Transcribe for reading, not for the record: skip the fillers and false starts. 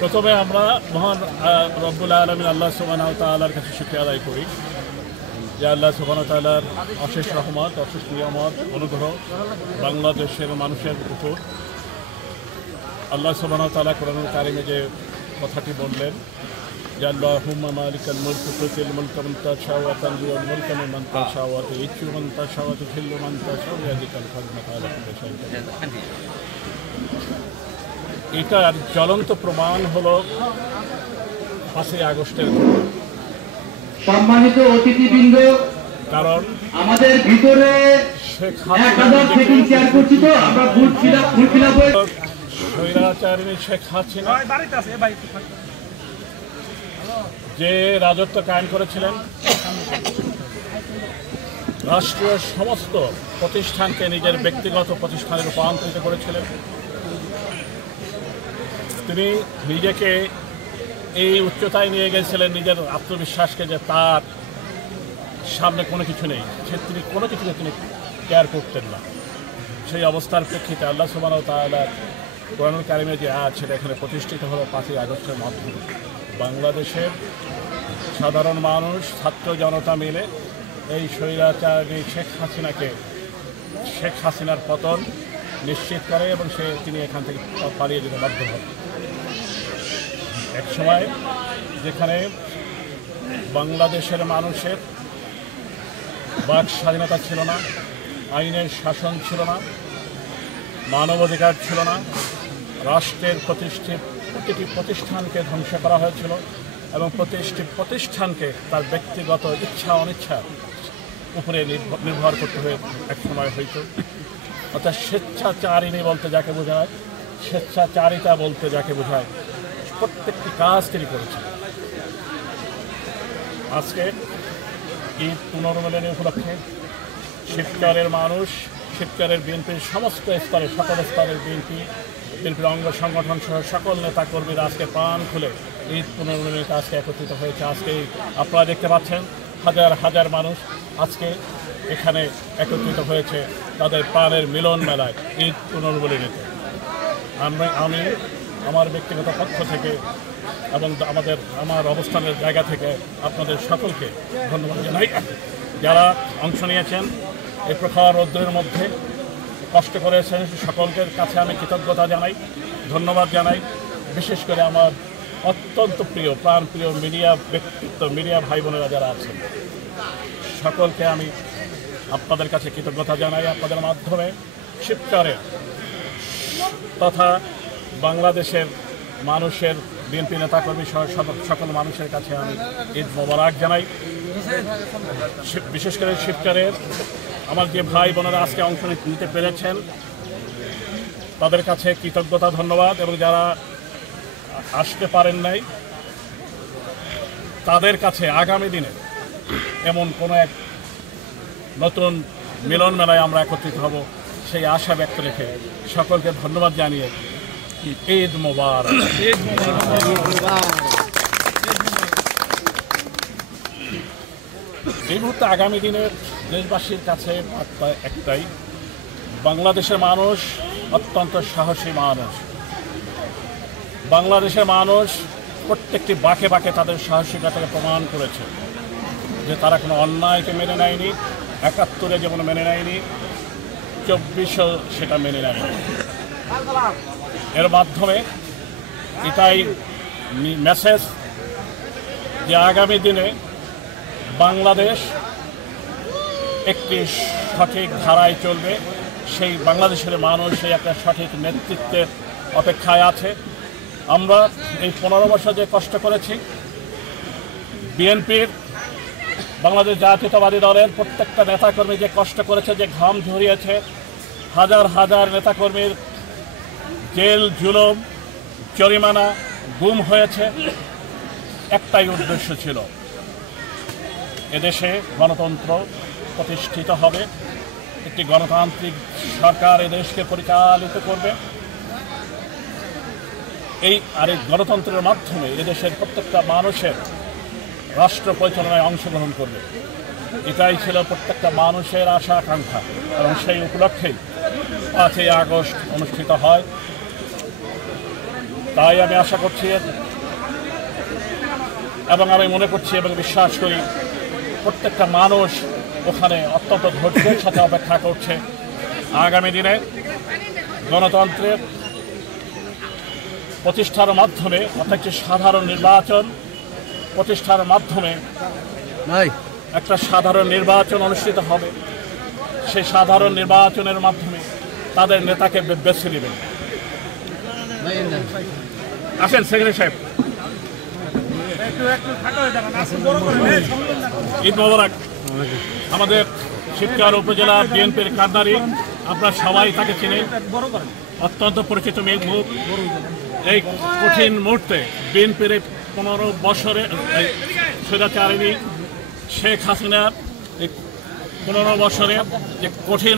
প্রথমে আমরা মহান রব্বুল আলামিন আল্লাহ সুবহানাহু ওয়া তাআলার কাছে শুকরিয়া আদায় করি যে আল্লাহ সুবহানাহু ওয়া তাআলার অশেষ রহমত, অশেষ নিয়ামত, অনুগ্রহ বাংলাদেশের মানুষের উপর। আল্লাহ সুবহানাহু ওয়া তাআলা কোরআনুল কারিমে যে কথাটি বললেন যে আল্লাহুম্মা মালিকাল মুলক তুতিল মুলকা মান তাশাউ ওয়া তানজিউল মুলকা মিম্মান তাশাউ ওয়া তুইজ্জু মান তাশাউ ওয়া তুযিল্লু মান তাশাউ বিয়াদিকাল খায়রু আলা কুল্লি শাইইন কাদির। এটার জ্বলন্ত প্রমাণ হলো 5ই আগস্টের। সম্মানিত অতিথিবৃন্দ, কারণ আমাদের ভিতরে স্বৈরাচারিণী শেখ হাসিনা যে রাজত্ব কায়েম করেছিলেন, রাষ্ট্রীয় সমস্ত প্রতিষ্ঠানকে নিজের ব্যক্তিগত প্রতিষ্ঠানে রূপান্তরিত করেছিলেন। তিনি নিজেকে এই উচ্চতায় নিয়ে গেছিলেন, নিজের আত্মবিশ্বাসকে, যে তার সামনে কোনো কিছু নেই, তিনি কোনো কিছুকে তিনি কেয়ার করতেন না। সেই অবস্থার প্রেক্ষিতে আল্লাহ সুবহানাহু ওয়া তাআলা কোরআনুল কারিমে যে আয়াত সেটা এখানে প্রতিষ্ঠিত হলো 5ই আগস্টের মাধ্যমে। বাংলাদেশের সাধারণ মানুষ, ছাত্র জনতা মিলে এই স্বৈরাচারী শেখ হাসিনার পতন নিশ্চিত করে এবং তিনি এখান থেকে পালিয়ে যেতে বাধ্য হন। এক সময় যেখানে বাংলাদেশের মানুষের বাক স্বাধীনতা ছিল না, আইনের শাসন ছিল না, মানবাধিকার ছিল না, রাষ্ট্রের প্রতিটি প্রতিষ্ঠানকে ধ্বংস করা হয়েছিল এবং প্রতিটি প্রতিষ্ঠানকে তার ব্যক্তিগত ইচ্ছা অনিচ্ছার উপরে নির্ভর করতে হয়ে এক সময় হইত। অর্থাৎ স্বেচ্ছাচারিণী বলতে যাকে বোঝায়, স্বেচ্ছাচারিতা বলতে যাকে বোঝায়, প্রত্যেকটি কাজ তিনি করেছেন। আজকে ঈদ পুনর্মিলনী উপলক্ষে শিবচরের মানুষ, শিবচরের বিএনপির সমস্ত স্তরে, সকল স্তরের বিএনপির অঙ্গ সংগঠন সহ সকল নেতাকর্মীরা আজকে প্রাণ খুলে ঈদ পুনর্মিলনীতে আজকে একত্রিত হয়েছে। আজকে আপনারা দেখতে পাচ্ছেন হাজার হাজার মানুষ আজকে এখানে একত্রিত হয়েছে তাদের প্রাণের মিলন মেলায় ঈদ পুনর্মিলনীতে। আমি আমার ব্যক্তিগত পক্ষ থেকে এবং আমার অবস্থানের জায়গা থেকে আপনাদের সকলকে ধন্যবাদ জানাই। যারা অংশ নিয়েছেন এই প্রখর রৌদ্রের মধ্যে কষ্ট করেছেন, সকলের কাছে আমি কৃতজ্ঞতা জানাই, ধন্যবাদ জানাই। বিশেষ করে আমার অত্যন্ত প্রিয়, প্রাণপ্রিয় মিডিয়া ভাই বোনেরা যারা আছেন, সকলকে আমি আপনাদের কাছে কৃতজ্ঞতা জানাই। আপনাদের মাধ্যমে শিবচরে তথা বাংলাদেশের মানুষের, বিএনপি নেতাকর্মী সহ সকল মানুষের কাছে আমি ঈদ মোবারক জানাই। বিশেষ করে শিবচরের আমার যে ভাই বোনেরা আজকে অংশ নিতে পেরেছেন তাদের কাছে কৃতজ্ঞতা, ধন্যবাদ। এবং যারা আসতে পারেন নাই তাদের কাছে আগামী দিনে এমন কোনো এক নতুন মিলন মেলায় আমরা একত্রিত হব সেই আশা ব্যক্ত রেখে সকলকে ধন্যবাদ জানিয়ে ঈদ মোবারক। এই মুহূর্তে আগামী দিনে দেশবাসীর কাছে বার্তা একটাই, বাংলাদেশের মানুষ অত্যন্ত সাহসী মানুষ। বাংলাদেশের মানুষ প্রত্যেকটি বাঁকে বাঁকে তাদের সাহসিকতাকে প্রমাণ করেছে যে তারা কোনো অন্যায়কে মেনে নেয়নি। ৭১ যেমন মেনে নেয়নি, ২৪ সেটা মেনে নেয়নি। এর মাধ্যমে এটাই মেসেজ যে আগামী দিনে বাংলাদেশ একটি সঠিক ধারায় চলবে। সেই বাংলাদেশের মানুষ সেই একটা সঠিক নেতৃত্বের অপেক্ষায় আছে। আমরা এই 15 বছর যে কষ্ট করেছি, বিএনপির, বাংলাদেশ জাতীয়তাবাদী দলের প্রত্যেকটা নেতাকর্মী যে কষ্ট করেছে, যে ঘাম ঝরিয়েছে, হাজার হাজার নেতাকর্মীর জেল, জুলুম, জরিমানা, গুম হয়েছে, একটাই উদ্দেশ্য ছিল এদেশে গণতন্ত্র প্রতিষ্ঠিত হবে, একটি গণতান্ত্রিক সরকার এদেশকে পরিচালিত করবে। এই গণতন্ত্রের মাধ্যমে এদেশের প্রত্যেকটা মানুষের রাষ্ট্র পরিচালনায় অংশগ্রহণ করবে। এটাই ছিল প্রত্যেকটা মানুষের আশা আকাঙ্ক্ষা এবং সেই উপলক্ষেই 5ই আগস্ট অনুষ্ঠিত হয়। তাই আমি আশা করছি এবং আমি মনে করছি এবং বিশ্বাস করি প্রত্যেকটা মানুষ ওখানে অত্যন্ত ধৈর্যের সাথে অপেক্ষা করছে আগামী দিনে গণতন্ত্রের প্রতিষ্ঠার মাধ্যমে অর্থাৎ একটি সাধারণ নির্বাচন প্রতিষ্ঠার মাধ্যমে একটা সাধারণ নির্বাচন অনুষ্ঠিত হবে। সেই সাধারণ নির্বাচনের মাধ্যমে তাদের নেতাকে বেছে নেবেন। আসেন সেক্রেটারি সাহেব। ঈদ মোবারক। আমাদের শিবচর উপজেলা বিএনপির কান্ডারি, আপনারা সবাই তাকে চিনেন, অত্যন্ত পরিচিত মুখ। এই কঠিন মুহূর্তে বিএনপির 15 বছরে স্বৈরাচারিণী শেখ হাসিনার 15 বছরে যে কঠিন